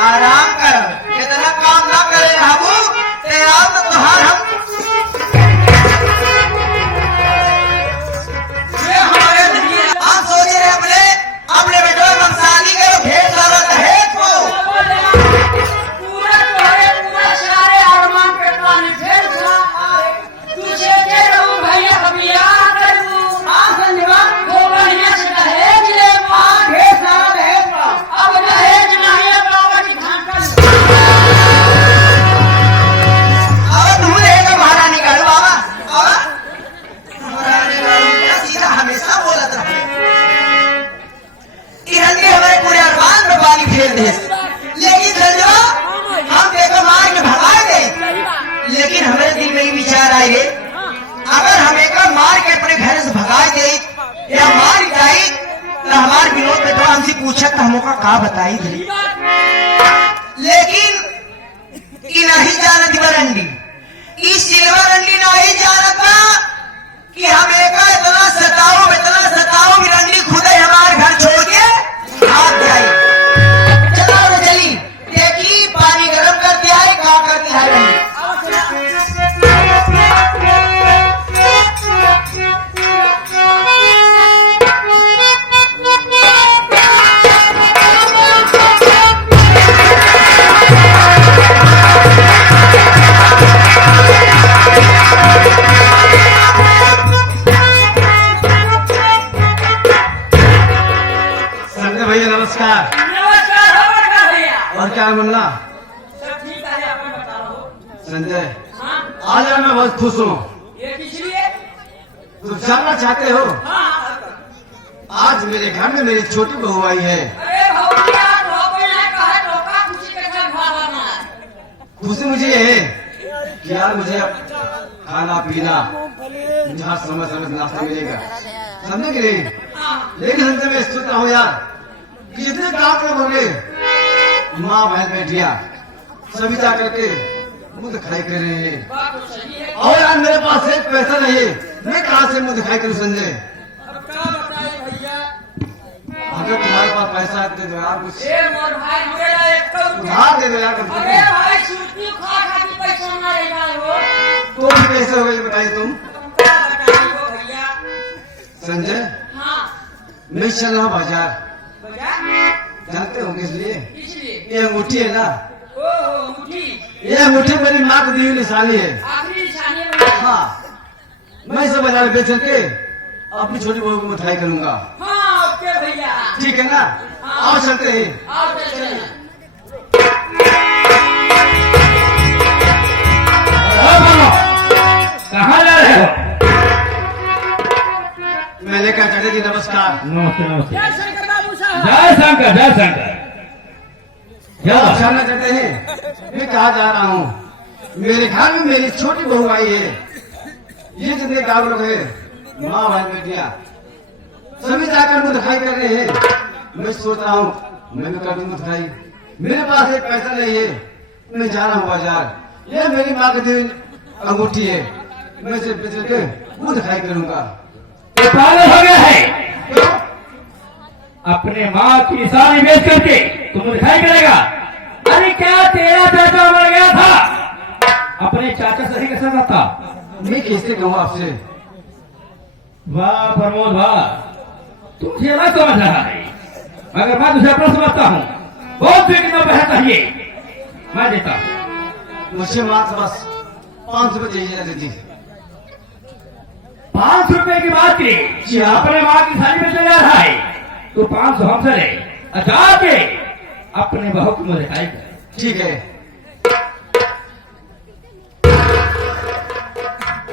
आराम कर, इतना काम ना करे बाबू, तेरा तो तुहार हम सोचे रहे अपने बेटो मंसाली करो ढेर सारा दहेज को पूरा सारे अरमान पे पानी फेर था तुझे के रहूं भैया भैया करूं संजवा वो बढ़िया से दहेज ले ढेर सारा दहेज पा अब दहेज नहीं है बाबा की घाटा अब तुम रहेगा महारानी का बाबा और महारानी का सीधा हमेशा बोलत रहे हिरण्य हमारे पूरे अरमान में पानी फेर दे, लेकिन संजवा हम देखो मार के भगा दे, लेकिन हमारे दिल में ही विचार आए रे अगर हमें का मार के अपने घर से भगा दे या मार जाए तो हमारे विनोद पे तो हमसे पूछा तो हमों का बताई दे, लेकिन नहीं जानत बरंडी इस सिल्वर अंडी नहीं जानत ना कि हमें का इतना सताओ रंडी खुद ही हमारे घर छोड़ के भाग जाए। चलो चली देखी पानी गर्म करते आए क्या करते हैं रंडी। भैया नमस्कार। नमस्कार भैया। और क्या है मुन्ना? सब ठीक है, आप बताओ। संजय हाँ? आज मैं बहुत खुश हूँ। ये किस लिए? तुम जानना चाहते हो? हाँ। आज मेरे घर में मेरी छोटी बहू आई है। अरे भौतिया धोखे ने कहा धोखा खुशी के साथ भागना है। खुशी मुझे ये है कि यार मुझे अब खाना पीना मुझे हर समय नाश्ता मिलेगा, समझे कि नहीं? हाँ। लेकिन संजय मैं सोच रहा हूँ यार कि जितने काम के होंगे माँ बहन बेटियाँ सभी जा करके मुँह दिखाई कर रहे हैं बात तो सही है। और यार मेरे पास एक पैसा नहीं है, मैं कहाँ से मुँह दिखाई करूँ संजय? अब क्या बताए भैया? अगर तुम्हारे पास पैसा है तो दे दो यार कुछ ए मोर भाई मेरा एक तो उधार दे दो यार कम से अरे कम। भाई छुट्टी खा के पैसा ना रहेगा वो। तो भी कैसे हो गई बताइए तुम? क्या बताइए भैया? संजय हाँ। मैं चल रहा हूँ बाजार, बाजार? जानते हो किस लिए? इसलिए। ये अंगूठी है ना, ओहो मुठी। ये अंगूठी मेरी माँ को दी हुई निशानी है। आखिरी निशानी है। हाँ, मैं इसे बाजार बेच करके अपनी छोटी बहू को मिठाई करूंगा, हाँ ओके भैया। ठीक है ना? आओ चलते हैं। आओ चलते हैं। कहाँ जा रहे हो? मैंने कहा चाचा जी नमस्कार। नमस्ते नमस्ते। जय शंकर बाबू साहब। जय शंकर जय शंकर। क्या आप बात? जानना चाहते हैं मैं कहा जा रहा हूँ? मेरे घर में मेरी छोटी बहू आई है, ये जितने गाँव लोग है माँ बहन बेटियाँ सभी जाकर मुँह दिखाई कर रहे हैं। मैं सोच रहा हूँ मैं भी कर दूंगा दिखाई, मेरे पास एक पैसा नहीं है, मैं जा रहा हूँ बाजार, ये मेरी माँ की दी हुई अंगूठी है, मैं इसे बेच के मुँह दिखाई करूंगा। ये पागल हो गया है? क्यों? अपने माँ की निशानी बेच करके तुम दिखाई करेगा? अरे क्या तेरा चाचा मर गया था? अपने चाचा से ही कैसा था? मैं कैसे कहूँ आपसे? वाह प्रमोद वाह, तुम मुझे अलग समझ रहा है, मगर मैं तुझे अपना समझता हूँ। बहुत बेटी में बहन चाहिए, मैं देता हूँ। मुझे मात्र बस 500 रुपये चाहिए दीदी। 500 रुपए की बात की? जी हाँ। अपने माँ की साड़ी में चला रहा है तो 500 हमसे ले, जाके अपने बहू की मुझे दिखाई कर। ठीक है।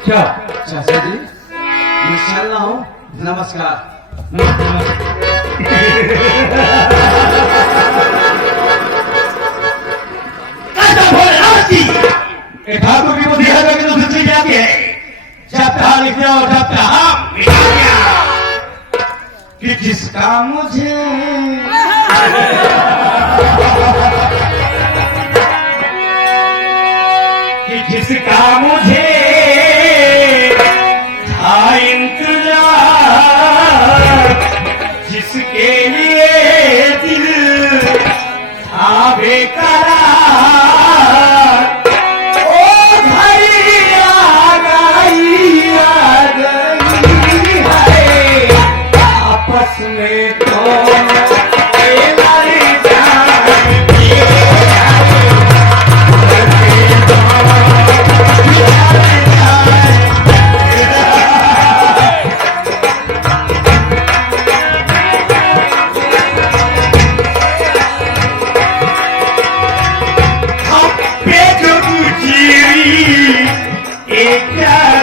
चल चाचा जी मैं चल रहा हूँ, नमस्कार। ठाकुर की बुद्धि है तो दूसरी जाती है, जब कहा लिख जाओ जब कहा मिटा दिया कि जिसका मुझे कि जिसका मुझे था इंतजार, जिसके लिए दिल था बाबे करार ओ भैया गैया गई है आपस में तो मेरी जान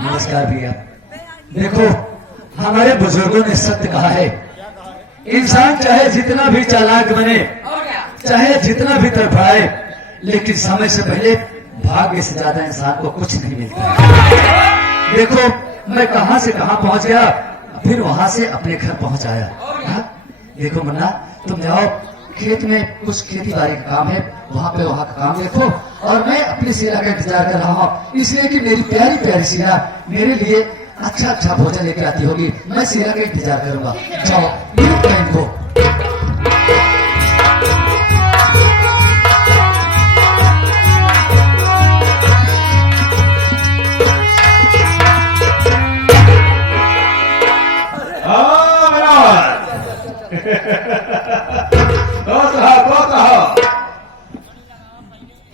नमस्कार भैया। देखो हमारे बुजुर्गों ने सत्य कहा है, इंसान चाहे जितना भी चालाक बने, और क्या चाहे जितना भी तड़फड़ाए, लेकिन समय से पहले भाग्य से ज्यादा इंसान को कुछ नहीं मिलता। देखो मैं कहां से कहां पहुंच गया, फिर वहां से अपने घर पहुंच आया। हाँ? देखो मुन्ना तुम जाओ खेत में, कुछ खेती बाड़ी का काम है, वहां का काम देखो, और मैं अपनी शीला का इंतजार कर रहा हूँ, इसलिए कि मेरी प्यारी प्यारी शीला मेरे लिए अच्छा अच्छा भोजन लेकर आती होगी। मैं शीला का इंतजार करूंगा। जाओ मिलो बहन को।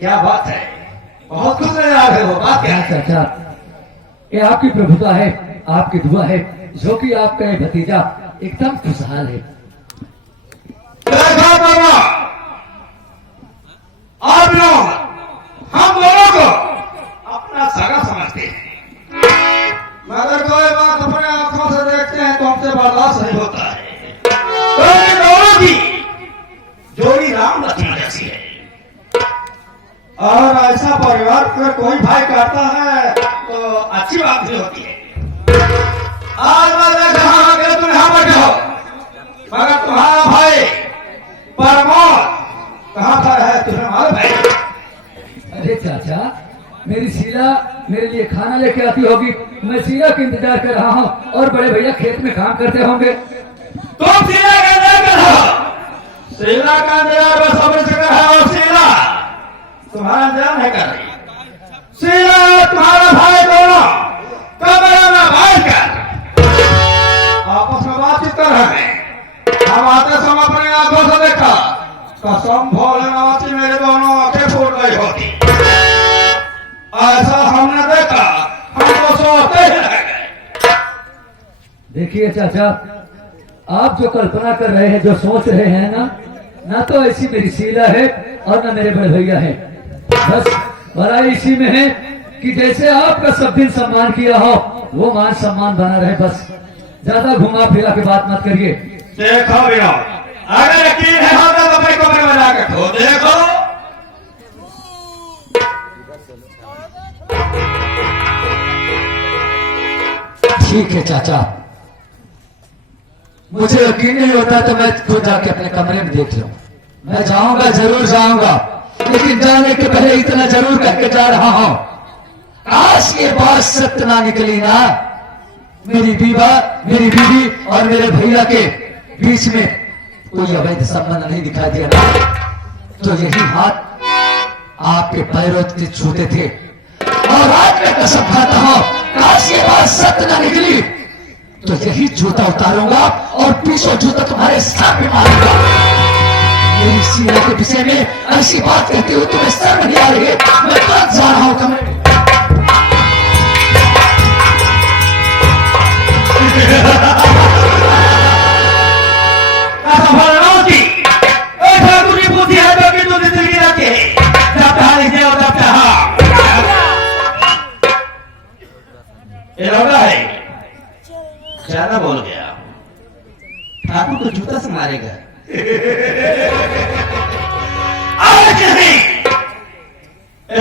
क्या बात है, बहुत खुश नजर आ रहे हो। बात क्या है? चाचा ये आपकी प्रभुता है, आपकी दुआ है, जो कि आपका ये भतीजा एकदम खुशहाल है। देखो बाबा, आप लोग हम लोगों को अपना सगा समझते हैं, मगर कोई बात अपने आंखों से देखते हैं तो हमसे बर्दाश्त नहीं होता है। तो इन दोनों की जोड़ी राम लक्ष्मण जैसी है, और ऐसा परिवार अगर कोई भाई करता है तो अच्छी बात भी होती है। आज मैं देख रहा हूं कि तुम यहां बैठे हो, मगर तुम्हारा भाई परमोद कहां पर है, तुम्हें मालूम है? अरे चाचा मेरी शीला मेरे लिए खाना लेके आती होगी, मैं शीला का इंतजार कर रहा हूँ, और बड़े भैया खेत में काम करते होंगे। तुम शीला का इंतजार कर रहे हो, शीला का इंतजार बस समझ चुका है, और शीला तुम्हारा इंतजार नहीं कर रही। शीला तुम्हारा भाई दोनों कमरे में बैठकर आपस में बातचीत कर रहे हैं। हम आते समय अपनी आंखों से देखा, कसम भोलेनाथ की मेरे दोनों आंखें फूट गई होती। ऐसा हमने देखा, हमको सोचते ही रह गए। देखिए चाचा, आप जो कल्पना कर रहे हैं, जो सोच रहे हैं ना तो ऐसी मेरी शीला है और ना मेरे बड़े भैया है। बस भलाई इसी में है कि जैसे आपका सब दिन सम्मान किया हो, वो मान सम्मान बना रहे। बस ज्यादा घुमा फिरा के बात मत करिए। देखो विनोद, अगर यकीन है हो तो अपने कमरे में जाकर खो देखो। ठीक है चाचा, मुझे यकीन नहीं होता तो मैं खुद जाके अपने कमरे में देख लूं। मैं जाऊंगा, जरूर जाऊंगा, लेकिन जाने के पहले इतना जरूर कह के जा रहा हूं, आज के बाद सत्य ना निकली ना मेरी मेरी बीवी और मेरे भैया के बीच में कोई अवैध संबंध नहीं दिखाई दिया ना, तो यही हाथ आपके पैरों के छूते थे। और आज मैं कसम खाता हूं, काश ये बात सत्य न निकली तो यही जूता उतारूंगा और पीछे जूता तुम्हारे सर पे मारूंगा। मेरी सीमा के विषय में ऐसी बात कहते हुए तुम्हें शर्म नहीं आ रही है? मैं तुरंत जा रहा हूं कमरे में। ज्यादा बोल गया, ठाकुर को जूता से मारेगा। आज नहीं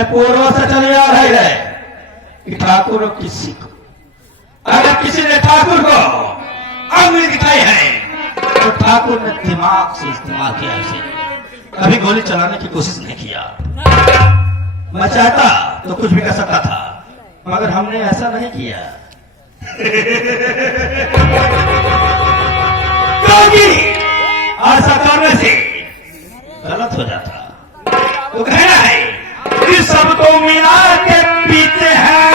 पूर्व से चले आ रहे हैं कि ठाकुर किसी को, अगर किसी ने ठाकुर को अंगुली दिखाई है तो ठाकुर ने दिमाग से इस्तेमाल किया उसे, कभी गोली चलाने की कोशिश नहीं किया। मैं चाहता तो कुछ भी कर सकता था, मगर हमने ऐसा नहीं किया। क्योंकि ऐसा करने से गलत हो जाता। तो कहना है कि सबको मिला के पीते हैं,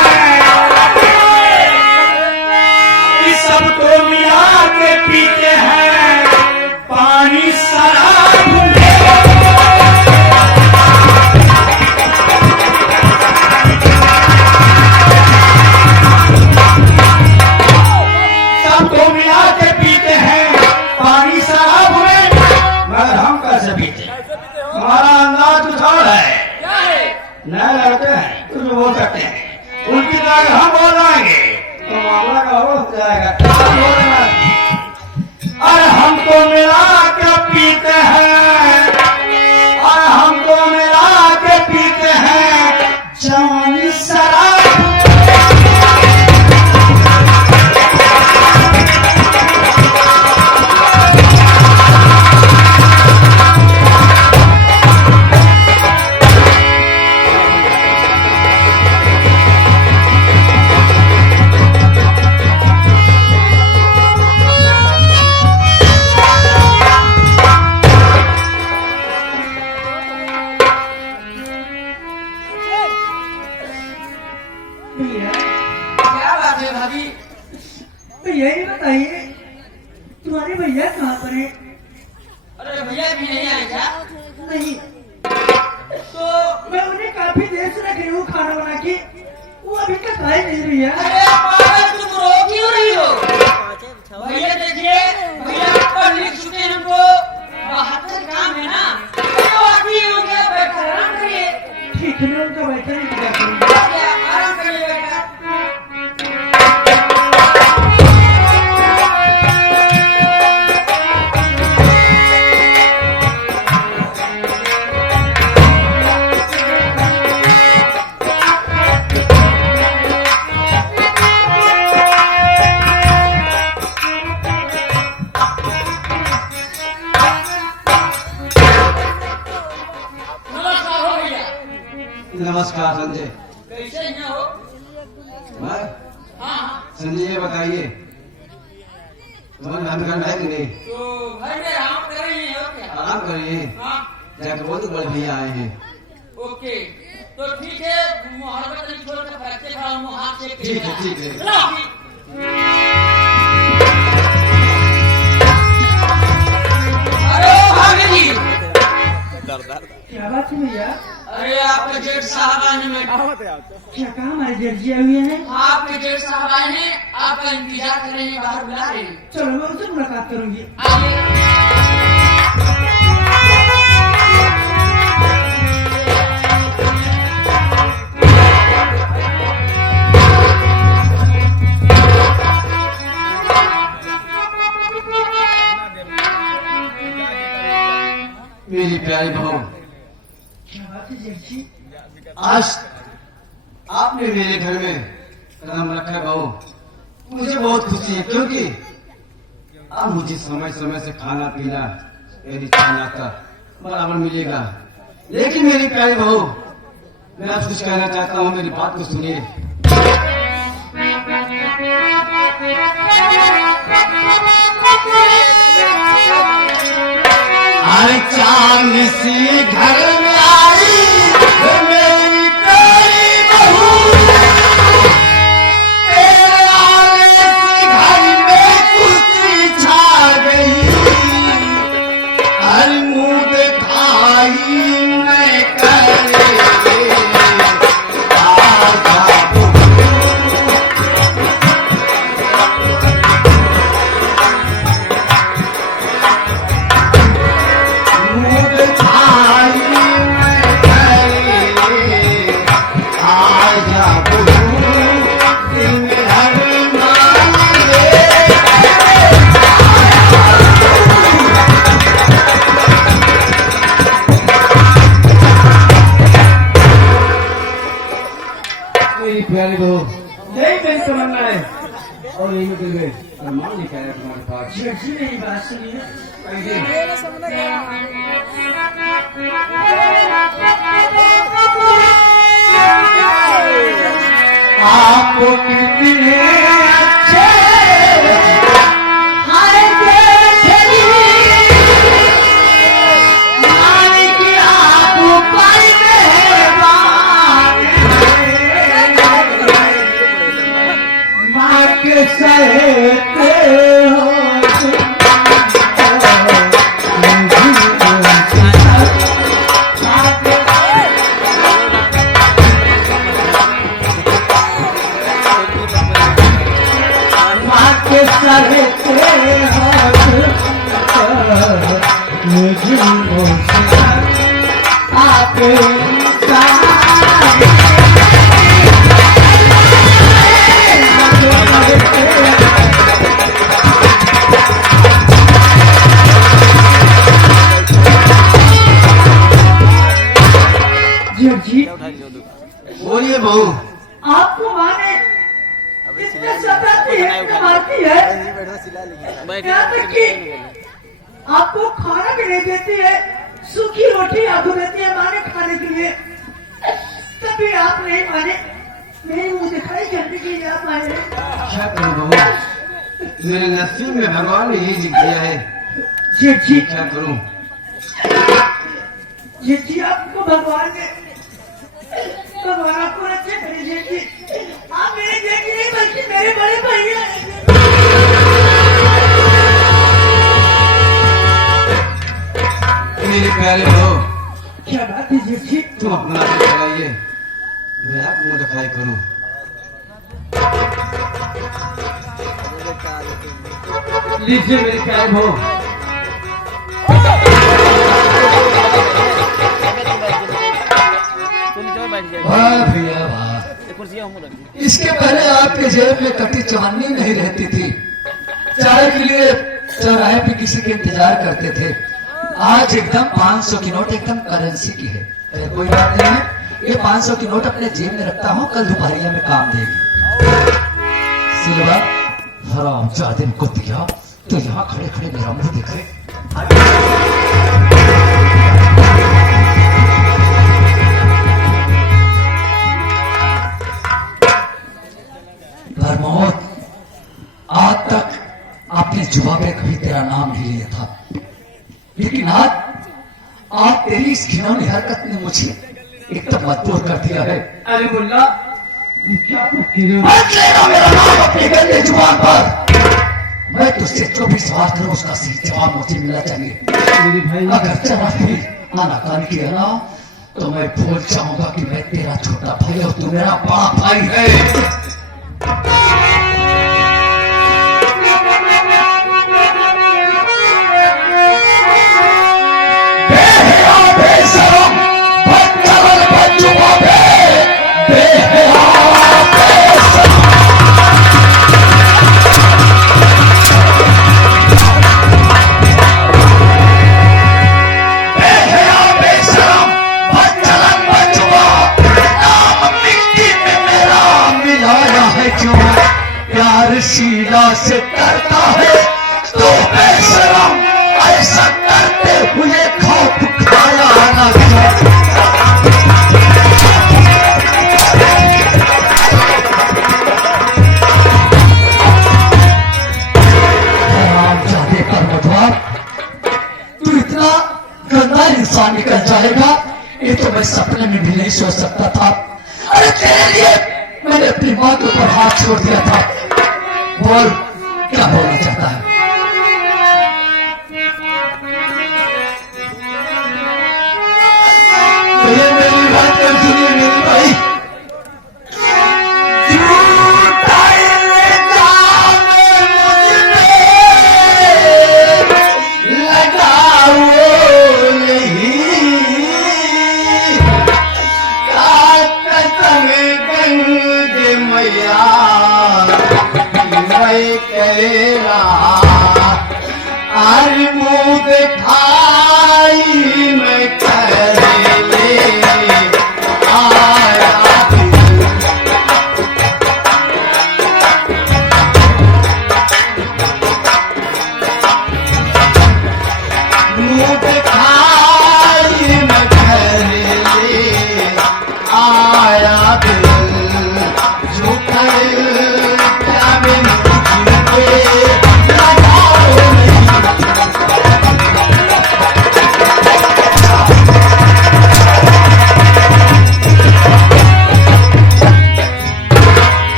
कि सबको मिला के पीते हैं, पानी शराब सबको मिला के पीते हैं, पानी शराब हुए, मगर हम कैसे पीते? हमारा अंदाज कुछ और है। नए लड़के हैं, कुछ बोल सकते हैं, उनकी तरह हम बोल जाएंगे तो मामला का हो जाएगा। अरे हमको मिला के पीते हैं, अरे हमको मिला के पीते हैं, जवानी शराब। भैया क्या बात है भाभी? भैया ये बताइए तुम्हारे भैया कहाँ पर है? अरे भैया भी नहीं आए क्या? नहीं, तो मैं उन्हें काफी देर से रख रही हूँ खाना बना के, वो अभी तक आए नहीं भैया। अरे पागल, तुम रो क्यों रही हो? भैया देखिए, भैया पढ़ लिख चुके हैं, हमको 72 काम है ना, तो आदमी होंगे, बैठा आराम करिए। ठीक है, मैं उनका बैठा नहीं करूँगा, आराम करिए बेटा। नमस्कार हो भैया। नमस्कार संजय। कैसे हैं हो? मैं हाँ, संजय, ये बताइए तुम्हारे नाम घर में है कि नहीं? तो घर में आराम कर रही हैं और क्या? आराम करिए, हाँ, जाकर बहुत बड़े भैया आए हैं। ओके, तो ठीक है, मोहब्बत नहीं छोड़ कर बच्चे का मुँह हाथ से ठीक है, ठीक है। अरे भाभी जी, क्या बात है भैया? अरे आपके जेठ साहब आए हैं। क्या कहा? हमारे जेठ जी आए हुए हैं। आपके जेठ साहब आए हैं, आपका इंतजार कर रहे हैं, बाहर बुला रहे हैं। चलो मैं उनसे मुलाकात करूंगी। मेरी प्यारी बहू, क्या बात है जेठ जी? आज आपने मेरे घर में कदम रखा है बहू, मुझे बहुत खुशी है, क्योंकि अब मुझे समय समय से खाना पीना, मेरी खाना का बराबर मिलेगा। लेकिन मेरी प्यारी बहू, मैं आपसे कुछ कहना चाहता हूँ, मेरी बात को सुनिए। हर चांद सी घर में आई मेरी प्यारी बहू, तेरे आने से घर में खुशी छा गई। हर मुंह दिखाई मैं करे प्यारे बहू, यही मेरी तमन्ना है और यही दिल में अरमान लेकर आया तुम्हारे पास। जी मेरी बात सुनिए। आपको कितने अच्छे हाय देखली मालिक आप पर मेहरबान माँ के सहते हो माँ के सहते हो आप जी बोलिए बहू। आपको माने इतने सताती है, इतने मारती है, यहाँ तक कि आपको खाना भी नहीं देती है, सूखी रोटी आपको देती है माने खाने के लिए, तभी आप नहीं माने। मेरी मुझे दिखाई करने के लिए आप माने। क्या करूं बहू, मेरे नसीब में भगवान ने यही लिख दिया है। जी क्या करूं? जी आपको भगवान आपको अच्छे भेजे जी। आप मेरे बेटी नहीं बल्कि मेरे बड़े भैया हैं। मेरे प्यारे बहू, क्या बात है जी? तुम अपना हाथ चलाइए, मैं आप मुंह दिखाई करूं। लीजिए मेरे प्यारे बहू। वाह भैया वाह, इसके पहले आपके जेब में कटी चवन्नी नहीं रहती थी, चाय के लिए चौराहे पे किसी के इंतजार करते थे। आज एकदम 500 की नोट एकदम करेंसी की है। अरे कोई बात नहीं है, ये 500 की नोट अपने जेब में रखता हूँ, कल दोपहरिया में काम देगी। सिल्वा हराम जादिन को दिया तो यहाँ खड़े खड़े मेरा मुंह दिखे। मौत आज तक आपने जुबा पे कभी तेरा नाम नहीं लिया था, लेकिन आज तेरी इस घिनौनी हरकत ने मुझे एकदम मजबूर कर दिया है। अरे मुल्ला, क्या मत लेना मेरा नाम अपनी गंदे जुबान पर। मैं तुझसे जो भी सवाल करूं उसका सही जवाब मुझे मिलना चाहिए। मेरे भाई, अगर जरा भी आनाकानी किया ना तो मैं भूल जाऊंगा कि मैं तेरा छोटा भाई और तू मेरा बड़ा भाई है। इंसान निकल जाएगा, ये तो मैं सपने में भी नहीं सोच सकता था। अरे तेरे लिए मैंने अपनी माँ के ऊपर हाथ छोड़ दिया था। बोल क्या बोलना चाहता है? ये मेरी बात कर सुनिए मेरी भाई। झूठा इल्जाम मुझ पे लगाओ नहीं, कसम गंगे मैया मैं करेला आर मुँह दिखाई मैं करेले आया मुँह दिखाई मैं करेले आया झूठा इल्जाम मुझ पे लगाओ नहीं।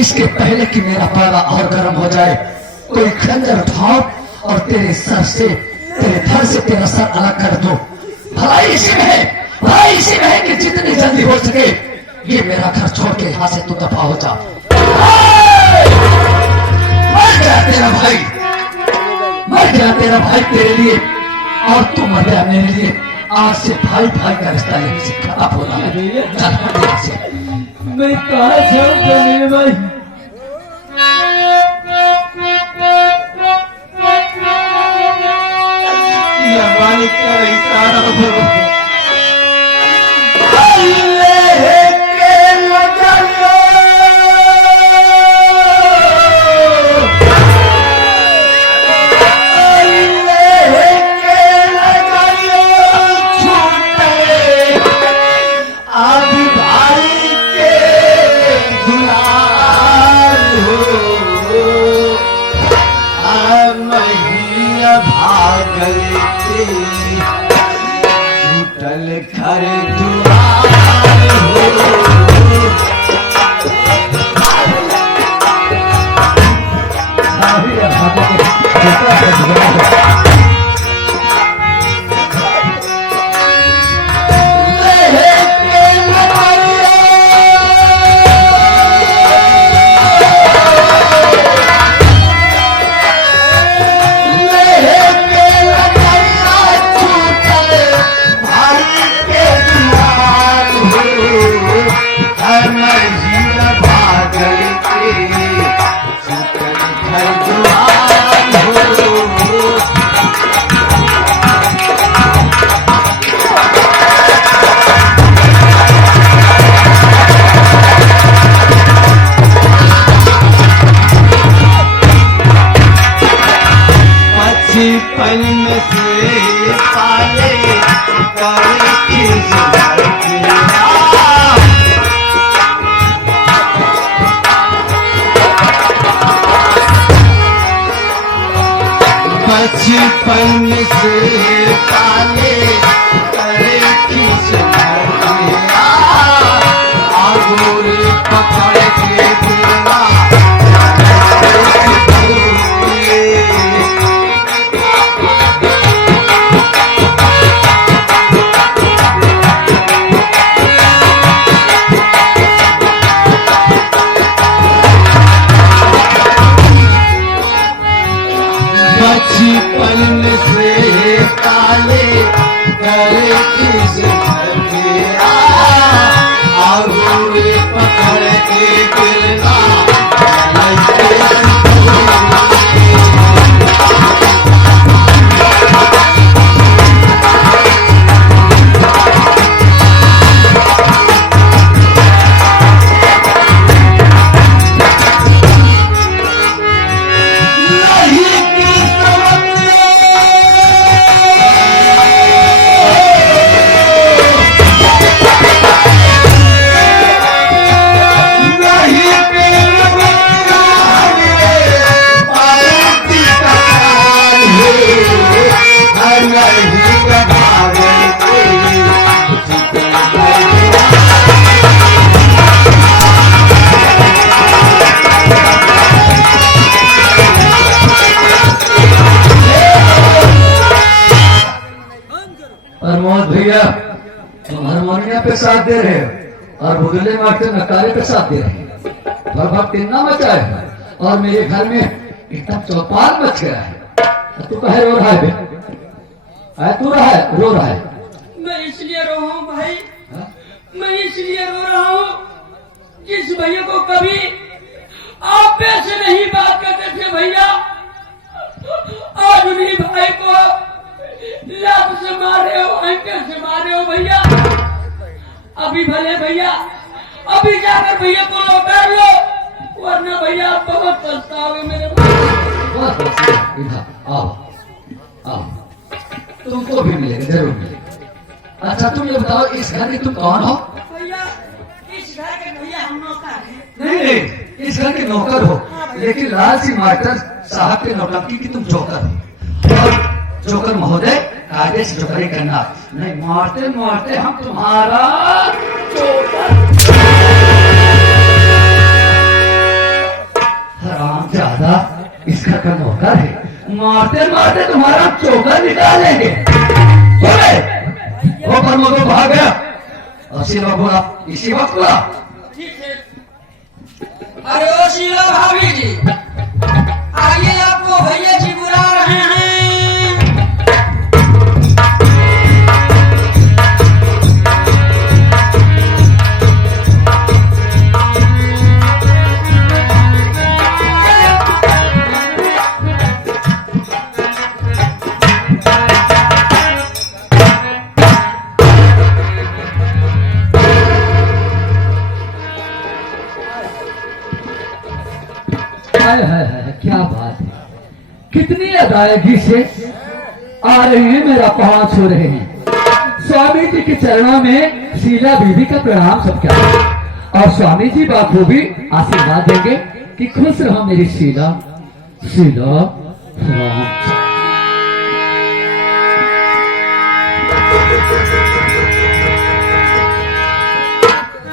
इसके पहले कि मेरा पारा और गर्म हो जाए, कोई खंजर उठाओ और तेरे सर से, तेरे धड़ से तेरा सर अलग कर दो। भलाई इसी में है, भलाई इसी में है कि जितनी जल्दी हो सके ये मेरा घर छोड़ के यहाँ से तू दफा हो जा। मर गया तेरा भाई, मर गया तेरा भाई तेरे लिए, और तू मर गया मेरे लिए। आज से भाई भाई का रिश्ता यहीं से खत्म हो रहा है। चल हट यहाँ से। मैं कहा जाऊंगा मेरे भाई? या मालिक का इशारा भगवान लेके लगायो लेके लगायो छूटे अब भाई के दुलार हो महीना भागल के छूटल घर दुआर हो। बचपन से पाले करे किस बचपन से पाले करे किस आगोरे पकड़ के फिरना बचपन से पाले करे किस आगोरे पकड़ के फिरना नहीं भैया तुम हारमोनियम पे साथ दे रहे हो और बुदले मास्टर नकारे पे साथ दे रहे हैं। लगभग तिन्ना मचा है और मेरे घर में एकदम चौपाल मच गया है। तू कहे रो रहा है बे? तू रहा है रो रहा है? मैं इसलिए रो रहा हूँ भाई, हाँ? मैं इसलिए रो रहा हूँ जिस भैया को कभी आप से नहीं बात करते थे भैया, आज उन्हीं भाई को लात से मारे हो, एंकल से मारे हो भैया। अभी भले भैया, अभी जाकर भैया को लौटा लो, वरना भैया आप बहुत पछताओगे मेरे बहुत इधर आओ आओ, तुमको भी मिलेगा, जरूर मिलेगा। अच्छा तुम ये बताओ इस घर के तुम कौन हो? भैया। इस घर के भैया हम नौकर हैं। नहीं, इस घर के नौकर हो, लेकिन लाल सिंह मास्टर साहब के नौटंकी की तुम जोकर हो। और जोकर महोदय कायदे से जोकरी करना नहीं, मारते मारते हम तुम्हारा जोकर। हराम ज्यादा इस घर का नौकर है, मारते मारते तुम्हारा चोकर निकालेंगे। बोले वो पर मगो भाग गया और शिवा बोला इसी वक्त बोला। ठीक है। अरे ओ शीला भाभी जी, आइए आपको भैया जी बुला रहे हैं। है, क्या बात है, कितनी अदायगी से आ रहे हैं, मेरा पांव छू रहे हैं। स्वामी जी के चरणों में शीला बीबी का प्रणाम सब क्या है। और स्वामी जी बाखूबी आशीर्वाद देंगे कि खुश रहो मेरी शीला। शीला राम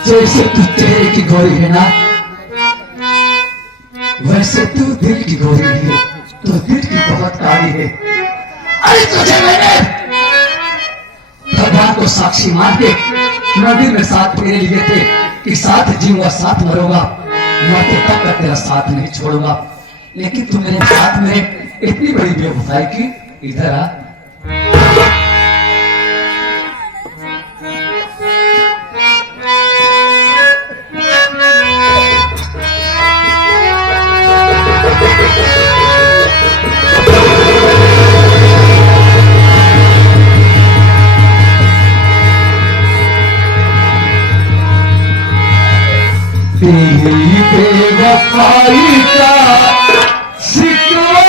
जैसे तू चेहरे की गोरी है ना, वैसे तू दिल की गोरी है, तो दिल की बहुत काली है। अरे तुझे मैंने भगवान को साक्षी मान के मंदिर में साथ फेरे लिए थे कि साथ जीऊंगा साथ मरूंगा, मरते तक का तेरा साथ नहीं छोड़ूंगा। लेकिन तू मेरे साथ में इतनी बड़ी बेवफाई की। इधर आ, तेरी बेवफाई का शिकवा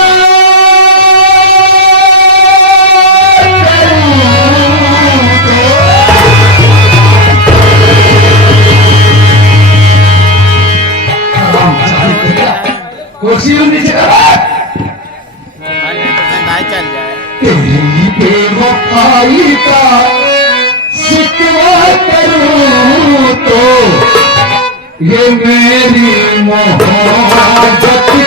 कुर्सी नीचे तेरी बेवफाई का शिकवा करूं तो ये मेरी मोहब्बत की